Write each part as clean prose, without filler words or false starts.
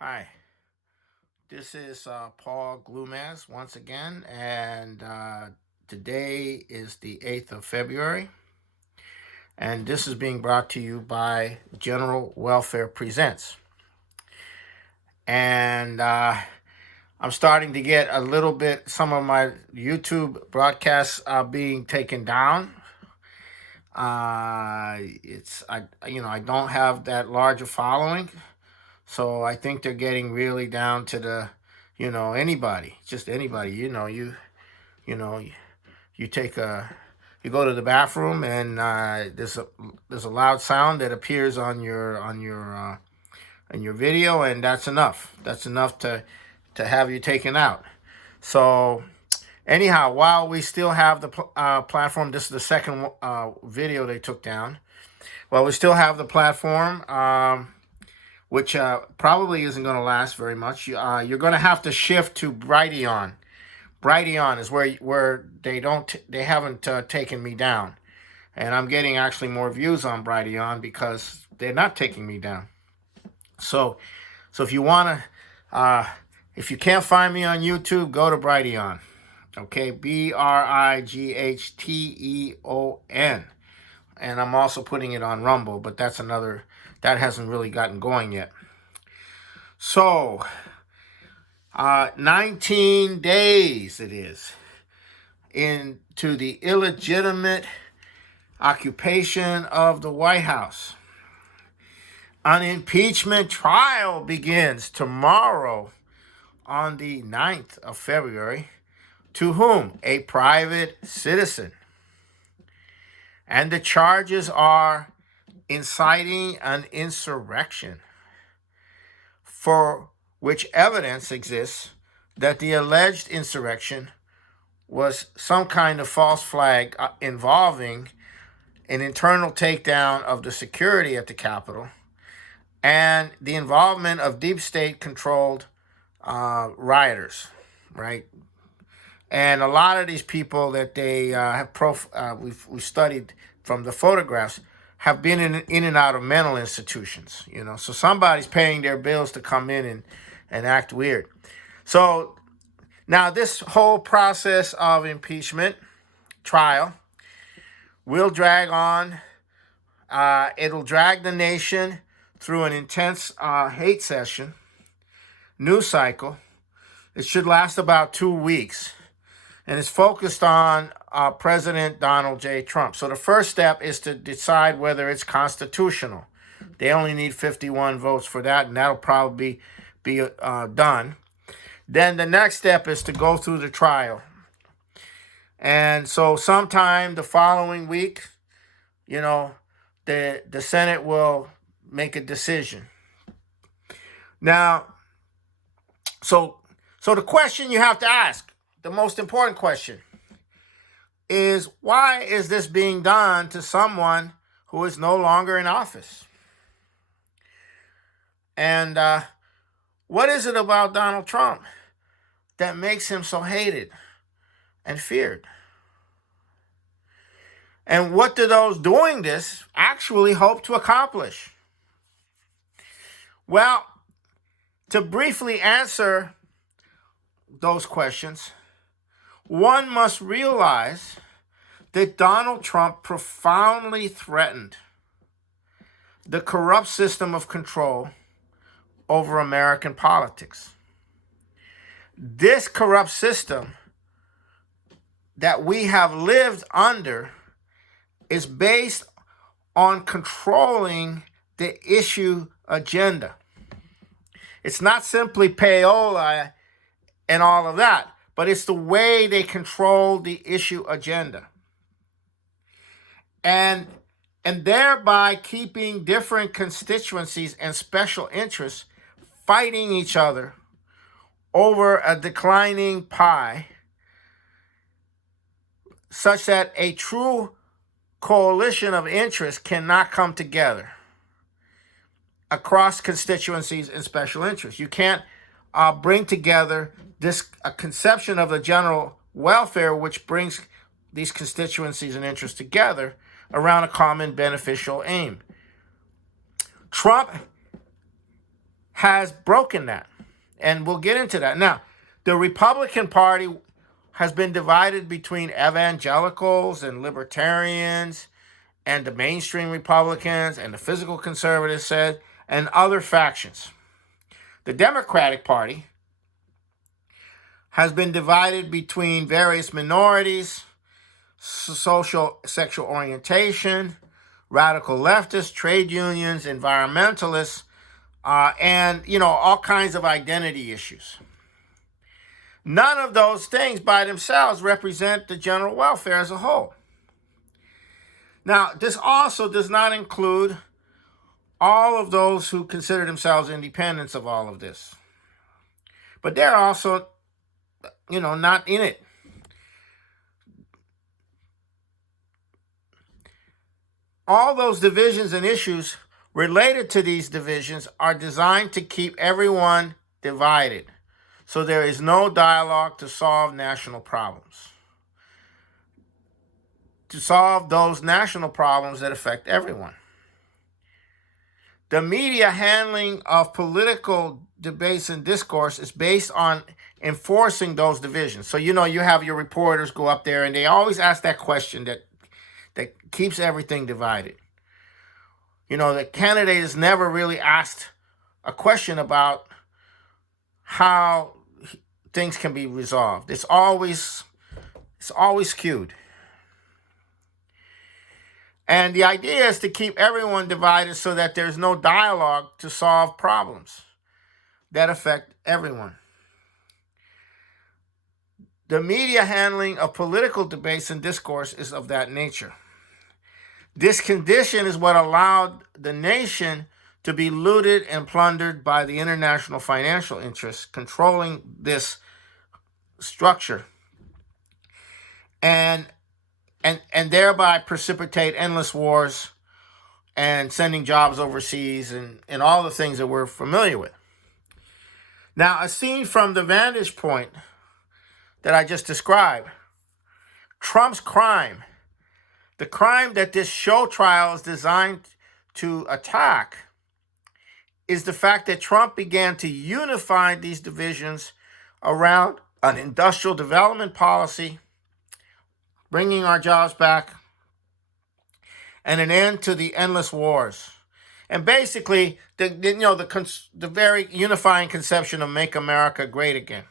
Hi, this is Paul Glumaz once again, and today is the 8th of February, and this is being brought to you by General Welfare Presents. And I'm starting to get a little bit, some of my YouTube broadcasts are being taken down. I don't have that larger following. So I think they're getting really down to the, anybody, just anybody. You know, you take you go to the bathroom and there's a loud sound that appears on your video, and that's enough. That's enough to have you taken out. So anyhow, while we still have the platform, this is the second video they took down. Well, we still have the platform. Which probably isn't going to last very much. You're going to have to shift to Brighteon. Brighteon is where they haven't taken me down, and I'm getting actually more views on Brighteon because they're not taking me down. So if you if you can't find me on YouTube, go to Brighteon. Okay, BRIGHTEON. And I'm also putting it on Rumble, but that hasn't really gotten going yet. So, 19 days it is into the illegitimate occupation of the White House. An impeachment trial begins tomorrow on the 9th of February. To whom? A private citizen. And the charges are inciting an insurrection, for which evidence exists that the alleged insurrection was some kind of false flag involving an internal takedown of the security at the Capitol and the involvement of deep state-controlled rioters, right? And a lot of these people that they have we've studied from the photographs have been in and out of mental institutions, So somebody's paying their bills to come in and act weird. So now this whole process of impeachment trial will drag on. It'll drag the nation through an intense hate session, news cycle. It should last about 2 weeks. And it's focused on President Donald J. Trump. So the first step is to decide whether it's constitutional. They only need 51 votes for that, and that'll probably be done. Then the next step is to go through the trial. And so sometime the following week, the Senate will make a decision. Now, so the question you have to ask, the most important question, is why is this being done to someone who is no longer in office? And what is it about Donald Trump that makes him so hated and feared? And what do those doing this actually hope to accomplish? Well, to briefly answer those questions, one must realize that Donald Trump profoundly threatened the corrupt system of control over American politics. This corrupt system that we have lived under is based on controlling the issue agenda. It's not simply payola and all of that, but it's the way they control the issue agenda. And thereby keeping different constituencies and special interests fighting each other over a declining pie, such that a true coalition of interests cannot come together across constituencies and special interests. You can't bring together a conception of the general welfare, which brings these constituencies and interests together around a common beneficial aim. Trump has broken that. And we'll get into that. Now, the Republican Party has been divided between evangelicals and libertarians and the mainstream Republicans and the fiscal conservatives said, and other factions. The Democratic Party has been divided between various minorities, social sexual orientation, radical leftists, trade unions, environmentalists, and all kinds of identity issues. None of those things by themselves represent the general welfare as a whole. Now, this also does not include all of those who consider themselves independents of all of this. But they're also, not in it. All those divisions and issues related to these divisions are designed to keep everyone divided. So there is no dialogue to solve national problems. To solve those national problems that affect everyone. The media handling of political debates and discourse is based on enforcing those divisions. So, you have your reporters go up there and they always ask that question that keeps everything divided. The candidate is never really asked a question about how things can be resolved. It's always skewed. And the idea is to keep everyone divided so that there's no dialogue to solve problems that affect everyone. The media handling of political debates and discourse is of that nature. This condition is what allowed the nation to be looted and plundered by the international financial interests controlling this structure and thereby precipitate endless wars and sending jobs overseas and all the things that we're familiar with. Now, as seen from the vantage point that I just described, Trump's crime, the crime that this show trial is designed to attack, is the fact that Trump began to unify these divisions around an industrial development policy, bringing our jobs back, and an end to the endless wars. And basically, the very unifying conception of make America great again.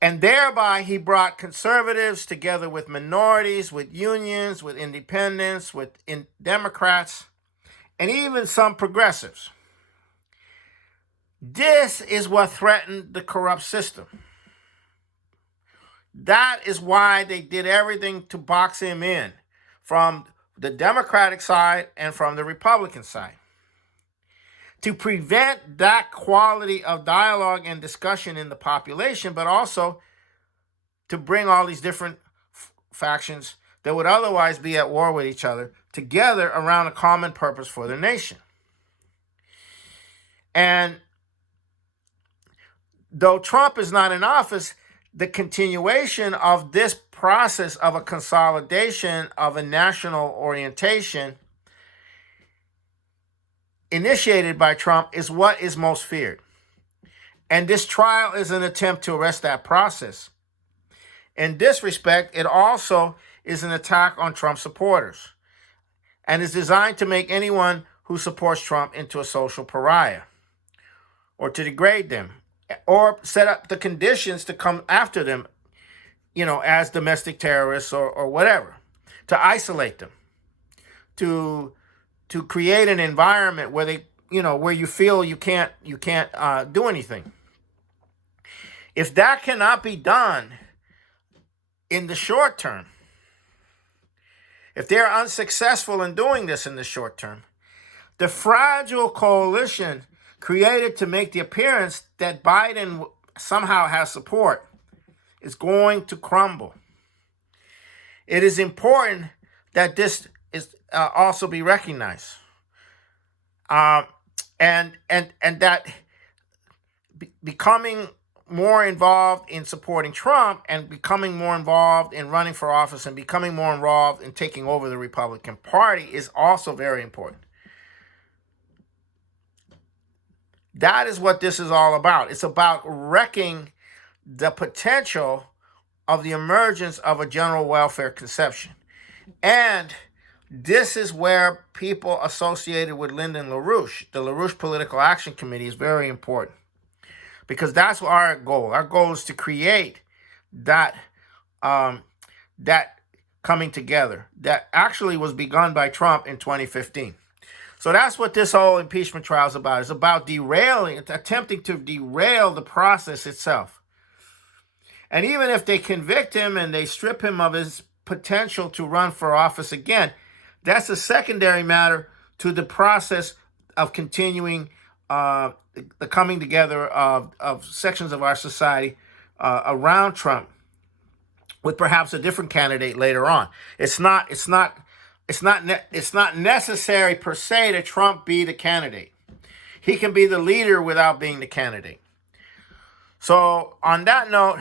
And thereby, he brought conservatives together with minorities, with unions, with independents, with Democrats, and even some progressives. This is what threatened the corrupt system. That is why they did everything to box him in from the Democratic side and from the Republican side. To prevent that quality of dialogue and discussion in the population, but also to bring all these different factions that would otherwise be at war with each other together around a common purpose for the nation. And though Trump is not in office, the continuation of this process of a consolidation of a national orientation initiated by Trump is what is most feared. And this trial is an attempt to arrest that process. In this respect, it also is an attack on Trump supporters and is designed to make anyone who supports Trump into a social pariah or to degrade them or set up the conditions to come after them, as domestic terrorists or whatever, to isolate them, to create an environment where they, where you feel you can't do anything. If that cannot be done in the short term, if they're unsuccessful in doing this in the short term, the fragile coalition created to make the appearance that Biden somehow has support is going to crumble. It is important that this is also be recognized, and that becoming more involved in supporting Trump and becoming more involved in running for office and becoming more involved in taking over the Republican Party is also very important. That is what this is all about. It's about wrecking the potential of the emergence of a general welfare conception. And this is where people associated with Lyndon LaRouche, the LaRouche Political Action Committee, is very important, because that's our goal. Our goal is to create that that coming together that actually was begun by Trump in 2015. So that's what this whole impeachment trial is about. It's about attempting to derail the process itself. And even if they convict him and they strip him of his potential to run for office again, that's a secondary matter to the process of continuing the coming together of sections of our society around Trump, with perhaps a different candidate later on. It's not necessary per se that Trump be the candidate. He can be the leader without being the candidate. So on that note,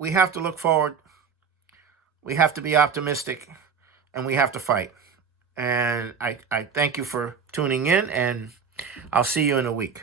we have to look forward. We have to be optimistic, and we have to fight. And I thank you for tuning in, and I'll see you in a week.